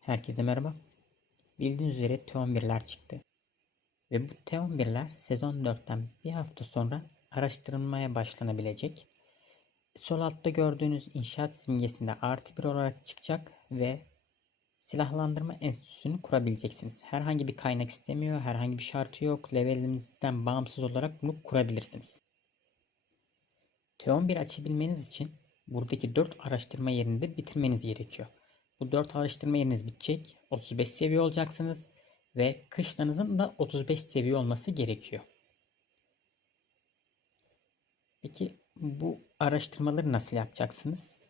Herkese merhaba. Bildiğiniz üzere T11'ler çıktı. Ve bu T11'ler sezon 4'ten bir hafta sonra araştırılmaya başlanabilecek. Sol altta gördüğünüz inşaat simgesinde artı bir olarak çıkacak ve silahlandırma enstitüsünü kurabileceksiniz. Herhangi bir kaynak istemiyor, herhangi bir şartı yok. Levelinizden bağımsız olarak bunu kurabilirsiniz. T11 açabilmeniz için buradaki 4 araştırma yerini de bitirmeniz gerekiyor. Bu 4 araştırma yeriniz bitecek. 35 seviye olacaksınız. Ve kışlanızın da 35 seviye olması gerekiyor. Peki bu araştırmaları nasıl yapacaksınız?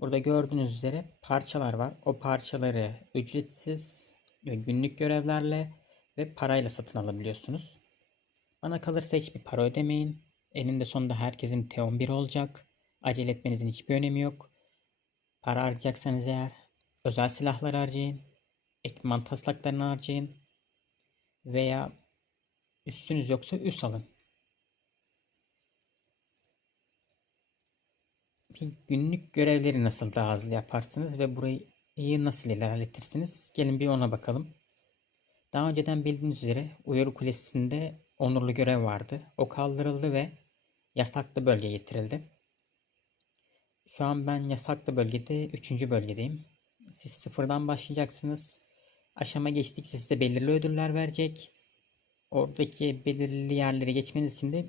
Burada gördüğünüz üzere parçalar var. O parçaları ücretsiz ve günlük görevlerle ve parayla satın alabiliyorsunuz. Bana kalırsa hiçbir para ödemeyin. Eninde sonunda herkesin T11 olacak. Acele etmenizin hiçbir önemi yok. Para harcayacaksanız eğer özel silahlar harcayın. Ekipman taslaklarını harcayın. Veya üstünüz yoksa üst alın. Bir günlük görevleri nasıl daha hızlı yaparsınız ve burayı nasıl ilerletirsiniz? Gelin bir ona bakalım. Daha önceden bildiğiniz üzere Uyarı Kulesi'nde onurlu görev vardı. O kaldırıldı ve yasaklı bölge getirildi. Şu an ben yasaklı bölgede 3. bölgedeyim. Siz sıfırdan başlayacaksınız. Aşama geçtik size belirli ödüller verecek. Oradaki belirli yerlere geçmeniz için de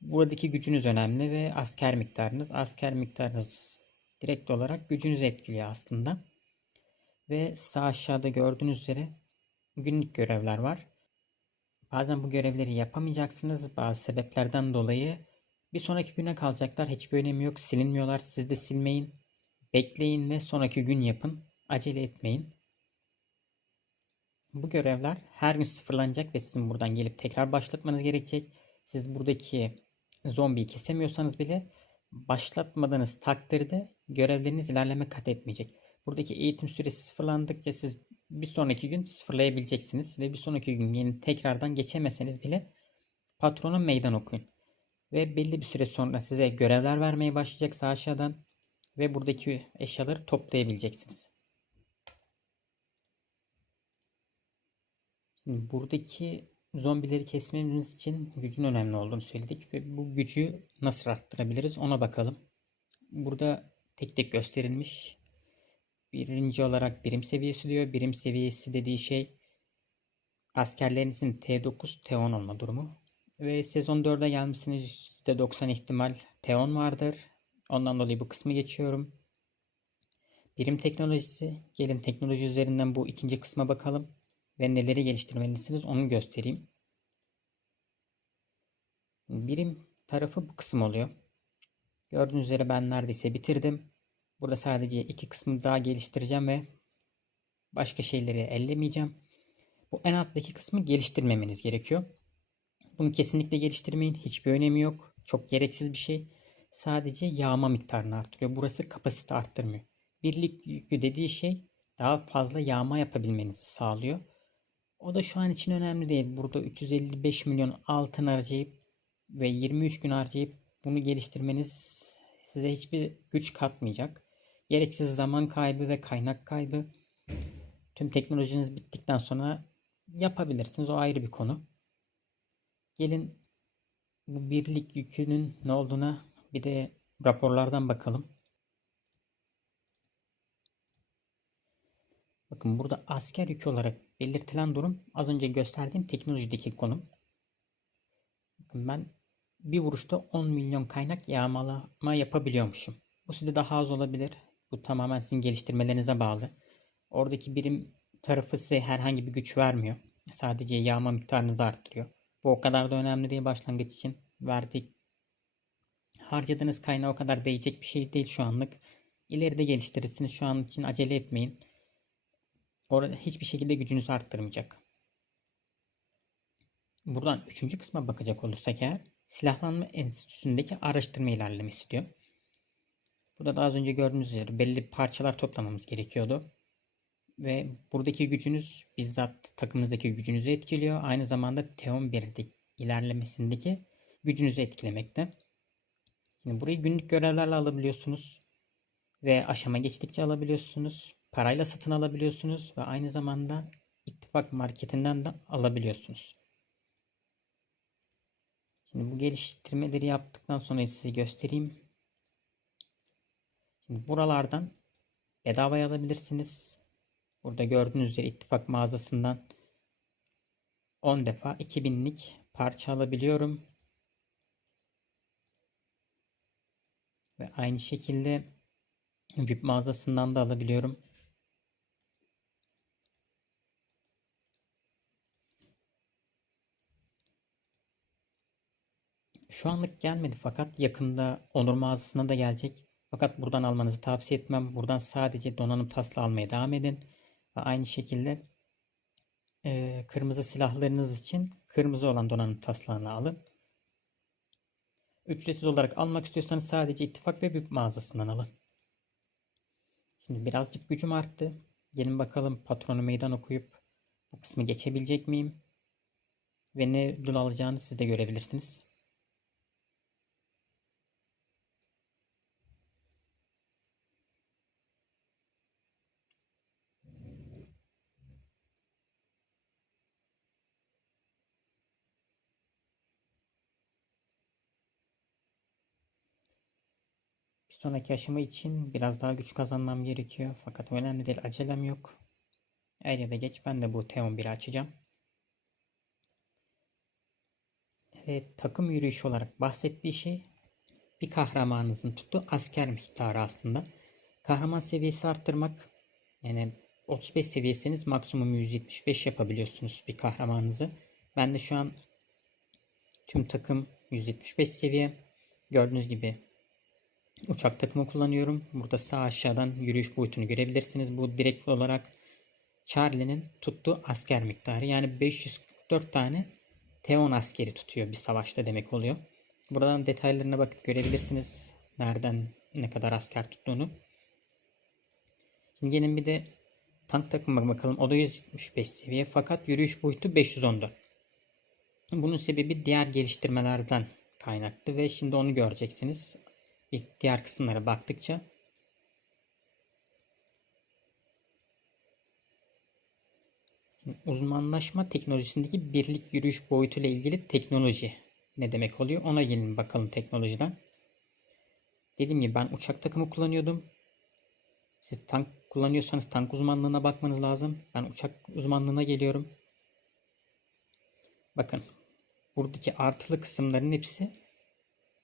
buradaki gücünüz önemli ve asker miktarınız. Asker miktarınız direkt olarak gücünüzü etkiliyor aslında. Ve sağ aşağıda gördüğünüz üzere günlük görevler var. Bazen bu görevleri yapamayacaksınız bazı sebeplerden dolayı. Bir sonraki güne kalacaklar. Hiçbir önemi yok. Silinmiyorlar. Siz de silmeyin. Bekleyin ve sonraki gün yapın. Acele etmeyin. Bu görevler her gün sıfırlanacak ve sizin buradan gelip tekrar başlatmanız gerekecek. Siz buradaki zombiyi kesemiyorsanız bile başlatmadığınız takdirde görevleriniz ilerleme kat etmeyecek. Buradaki eğitim süresi sıfırlandıkça siz bir sonraki gün sıfırlayabileceksiniz ve bir sonraki gün yeni tekrardan geçemeseniz bile patrona meydan okuyun. Ve belli bir süre sonra size görevler vermeye başlayacak aşağıdan ve buradaki eşyaları toplayabileceksiniz. Şimdi buradaki zombileri kesmemiz için gücün önemli olduğunu söyledik ve bu gücü nasıl arttırabiliriz ona bakalım. Burada tek tek gösterilmiş. Birinci olarak birim seviyesi diyor. Birim seviyesi dediği şey askerlerinizin T9, T10 olma durumu. Ve sezon 4'e gelmişsiniz %90 ihtimal T10 vardır. Ondan dolayı bu kısmı geçiyorum. Birim teknolojisi. Gelin teknoloji üzerinden bu ikinci kısma bakalım ve neleri geliştirmelisiniz onu göstereyim. Birim tarafı bu kısım oluyor. Gördüğünüz üzere ben neredeyse bitirdim. Burada sadece iki kısmı daha geliştireceğim ve başka şeyleri ellemeyeceğim. Bu en alttaki kısmı geliştirmemeniz gerekiyor. Bunu kesinlikle geliştirmeyin. Hiçbir önemi yok. Çok gereksiz bir şey. Sadece yağma miktarını arttırıyor. Burası kapasite arttırmıyor. Birlik yükü dediği şey daha fazla yağma yapabilmenizi sağlıyor. O da şu an için önemli değil. Burada 355 milyon altın harcayıp ve 23 gün harcayıp bunu geliştirmeniz size hiçbir güç katmayacak. Gereksiz zaman kaybı ve kaynak kaybı. Tüm teknolojiniz bittikten sonra yapabilirsiniz. O ayrı bir konu. Gelin bu birlik yükünün ne olduğuna bir de raporlardan bakalım. Bakın burada asker yükü olarak belirtilen durum az önce gösterdiğim teknolojideki konum. Bakın ben bir vuruşta 10 milyon kaynak yağmalama yapabiliyormuşum. Bu size daha az olabilir. Bu tamamen sizin geliştirmelerinize bağlı. Oradaki birim tarafı size herhangi bir güç vermiyor. Sadece yağma miktarınızı arttırıyor. Bu o kadar da önemli değil başlangıç için. Verdik. Harcadığınız kaynağı o kadar değecek bir şey değil şu anlık. İleride geliştirirsiniz. Şu an için acele etmeyin. Orada hiçbir şekilde gücünüzü arttırmayacak. Buradan üçüncü kısma bakacak olursak eğer silahlanma enstitüsündeki araştırma ilerlemesi diyor. Burada da az önce gördüğünüz üzere belli parçalar toplamamız gerekiyordu. Ve buradaki gücünüz bizzat takımınızdaki gücünüzü etkiliyor. Aynı zamanda T11'de ilerlemesindeki gücünüzü etkilemekte. Şimdi burayı günlük görevlerle alabiliyorsunuz. Ve aşama geçtikçe alabiliyorsunuz. Parayla satın alabiliyorsunuz ve aynı zamanda ittifak marketinden de alabiliyorsunuz. Şimdi bu geliştirmeleri yaptıktan sonra size göstereyim. Şimdi buralardan bedavaya alabilirsiniz. Burada gördüğünüz üzere ittifak mağazasından 10 defa 2000'lik parça alabiliyorum. Ve aynı şekilde VIP mağazasından da alabiliyorum. Şu anlık gelmedi fakat yakında Onur mağazasına da gelecek. Fakat buradan almanızı tavsiye etmem. Buradan sadece donanım tasla almaya devam edin. Ve aynı şekilde e, kırmızı silahlarınız için kırmızı olan donanım taslağını alın. Ücretsiz olarak almak istiyorsanız sadece ittifak ve büyük mağazasından alın. Şimdi birazcık gücüm arttı. Gelin bakalım patronu meydan okuyup bu kısmı geçebilecek miyim? Ve ne ödül alacağını siz de görebilirsiniz. Sonraki aşama için biraz daha güç kazanmam gerekiyor. Fakat önemli değil. Acelem yok. Er ya da geç ben de bu T11'i açacağım. Evet, takım yürüyüşü olarak bahsettiği şey bir kahramanınızın tuttuğu asker miktarı aslında. Kahraman seviyesi arttırmak yani 35 seviyesiniz maksimum 175 yapabiliyorsunuz bir kahramanınızı. Ben de şu an tüm takım 175 seviye. Gördüğünüz gibi uçak takımı kullanıyorum. Burada sağ aşağıdan yürüyüş boyutunu görebilirsiniz. Bu direkt olarak Charlie'nin tuttuğu asker miktarı. Yani 544 tane T10 askeri tutuyor bir savaşta demek oluyor. Buradan detaylarına bakıp görebilirsiniz. Nereden ne kadar asker tuttuğunu. Şimdi gelin bir de tank takımına bakalım. O da 175 seviye fakat yürüyüş boyutu 514. Bunun sebebi diğer geliştirmelerden kaynaklı ve şimdi onu göreceksiniz. Diğer kısımlara baktıkça uzmanlaşma teknolojisindeki birlik yürüyüş boyutu ile ilgili teknoloji ne demek oluyor? Ona gelin bakalım teknolojiden. Dediğim gibi ben uçak takımı kullanıyordum. Siz tank kullanıyorsanız tank uzmanlığına bakmanız lazım. Ben uçak uzmanlığına geliyorum. Bakın buradaki artılı kısımların hepsi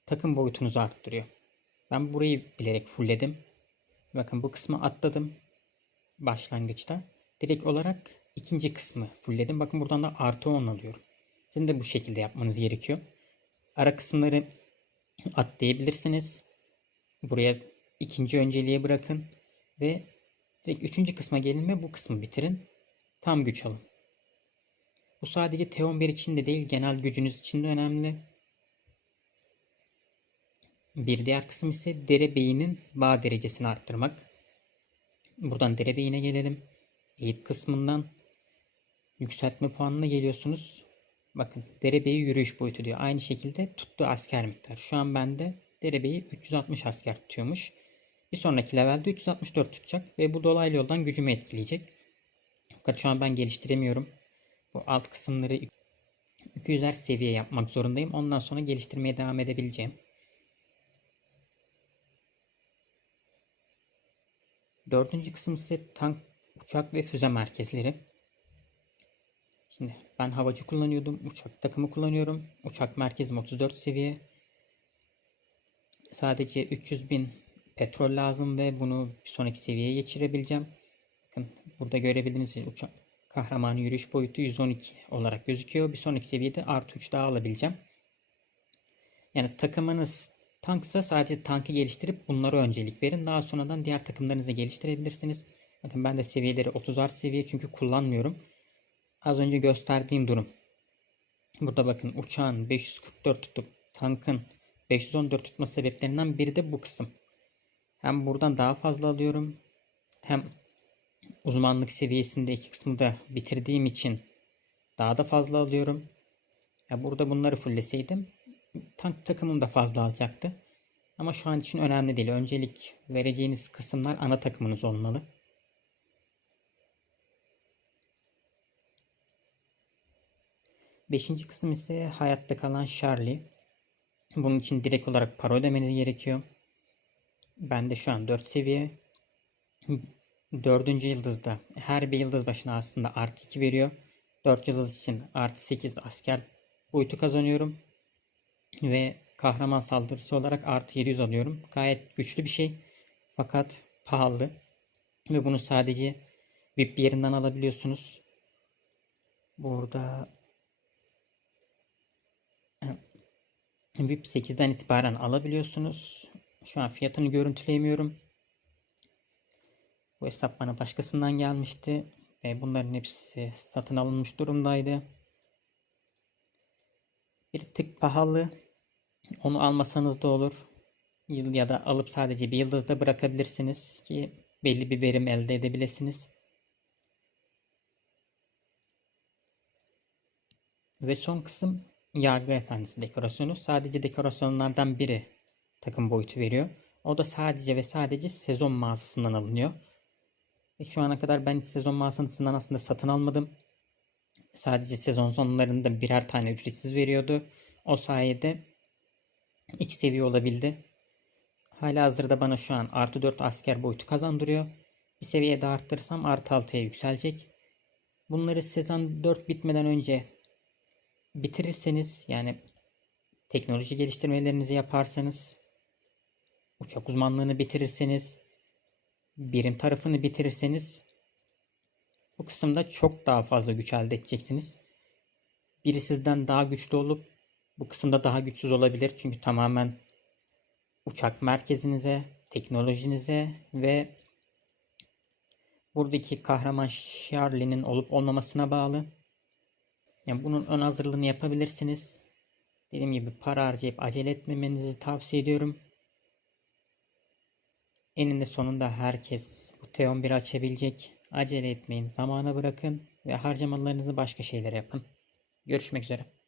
takım boyutunuzu arttırıyor. Ben burayı bilerek fullledim. Bakın bu kısmı atladım başlangıçta. Direkt olarak ikinci kısmı fullledim. Bakın buradan da artı 10 alıyorum. Sizin de bu şekilde yapmanız gerekiyor. Ara kısımları atlayabilirsiniz. Buraya ikinci önceliğe bırakın. Ve direkt üçüncü kısma gelin ve bu kısmı bitirin. Tam güç alın. Bu sadece T11 için de değil genel gücünüz için de önemli. Bir diğer kısım ise derebeyinin bağ derecesini arttırmak. Buradan derebeyine gelelim. Eğit kısmından yükseltme puanına geliyorsunuz. Bakın derebeyi yürüyüş boyutu diyor. Aynı şekilde tuttu asker miktar. Şu an bende derebeyi 360 asker tutuyormuş. Bir sonraki levelde 364 tutacak ve bu dolaylı yoldan gücümü etkileyecek. Fakat şu an ben geliştiremiyorum. Bu alt kısımları 200'er seviye yapmak zorundayım. Ondan sonra geliştirmeye devam edebileceğim. Dördüncü kısım ise tank, uçak ve füze merkezleri. Şimdi ben havacı kullanıyordum. Uçak takımı kullanıyorum. Uçak merkezim 34 seviye. Sadece 300 bin petrol lazım ve bunu bir sonraki seviyeye geçirebileceğim. Bakın burada görebildiğiniz gibi uçak kahramanı yürüyüş boyutu 112 olarak gözüküyor. Bir sonraki seviyede artı 3 daha alabileceğim. Yani takımınız tanksa sadece tankı geliştirip bunlara öncelik verin. Daha sonradan diğer takımlarınızı geliştirebilirsiniz. Bakın ben de seviyeleri 30'ar seviye çünkü kullanmıyorum. Az önce gösterdiğim durum. Burada bakın uçağın 544 tutup tankın 514 tutma sebeplerinden biri de bu kısım. Hem buradan daha fazla alıyorum. Hem uzmanlık seviyesinde iki kısmı da bitirdiğim için daha da fazla alıyorum. Ya burada bunları fullleseydim tank takımım da fazla alacaktı. Ama şu an için önemli değil. Öncelik vereceğiniz kısımlar ana takımınız olmalı. Beşinci kısım ise hayatta kalan Charlie. Bunun için direkt olarak para ödemeniz gerekiyor. Ben de şu an 4 seviye. 4. yıldızda her bir yıldız başına aslında artı 2 veriyor. 4 yıldız için artı 8 asker boyutu kazanıyorum. Ve kahraman saldırısı olarak artı 700 alıyorum. Gayet güçlü bir şey. Fakat pahalı. Ve bunu sadece VIP yerinden alabiliyorsunuz. Burada VIP 8'den itibaren alabiliyorsunuz. Şu an fiyatını görüntüleyemiyorum. Bu hesap bana başkasından gelmişti. Ve bunların hepsi satın alınmış durumdaydı. Bir tık pahalı. Onu almasanız da olur. Ya da alıp sadece bir yıldızda bırakabilirsiniz ki belli bir verim elde edebilirsiniz. Ve son kısım Yargı Efendisi dekorasyonu. Sadece dekorasyonlardan biri takım boyutu veriyor. O da sadece ve sadece sezon mağazasından alınıyor. Ve şu ana kadar ben sezon mağazasından aslında satın almadım. Sadece sezon sonlarında birer tane ücretsiz veriyordu. O sayede iki seviye olabildi. Hala hazırda bana şu an artı 4 asker boyutu kazandırıyor. Bir seviye daha arttırırsam artı 6'ya yükselecek. Bunları sezon 4 bitmeden önce bitirirseniz yani teknoloji geliştirmelerinizi yaparsanız uçak uzmanlığını bitirirseniz birim tarafını bitirirseniz bu kısımda çok daha fazla güç elde edeceksiniz. Biri sizden daha güçlü olup bu kısımda daha güçsüz olabilir. Çünkü tamamen uçak merkezinize, teknolojinize ve buradaki kahraman Charlie'nin olup olmamasına bağlı. Yani bunun ön hazırlığını yapabilirsiniz. Dediğim gibi para harcayıp acele etmemenizi tavsiye ediyorum. Eninde sonunda herkes bu T11 açabilecek. Acele etmeyin, zamana bırakın ve harcamalarınızı başka şeylere yapın. Görüşmek üzere.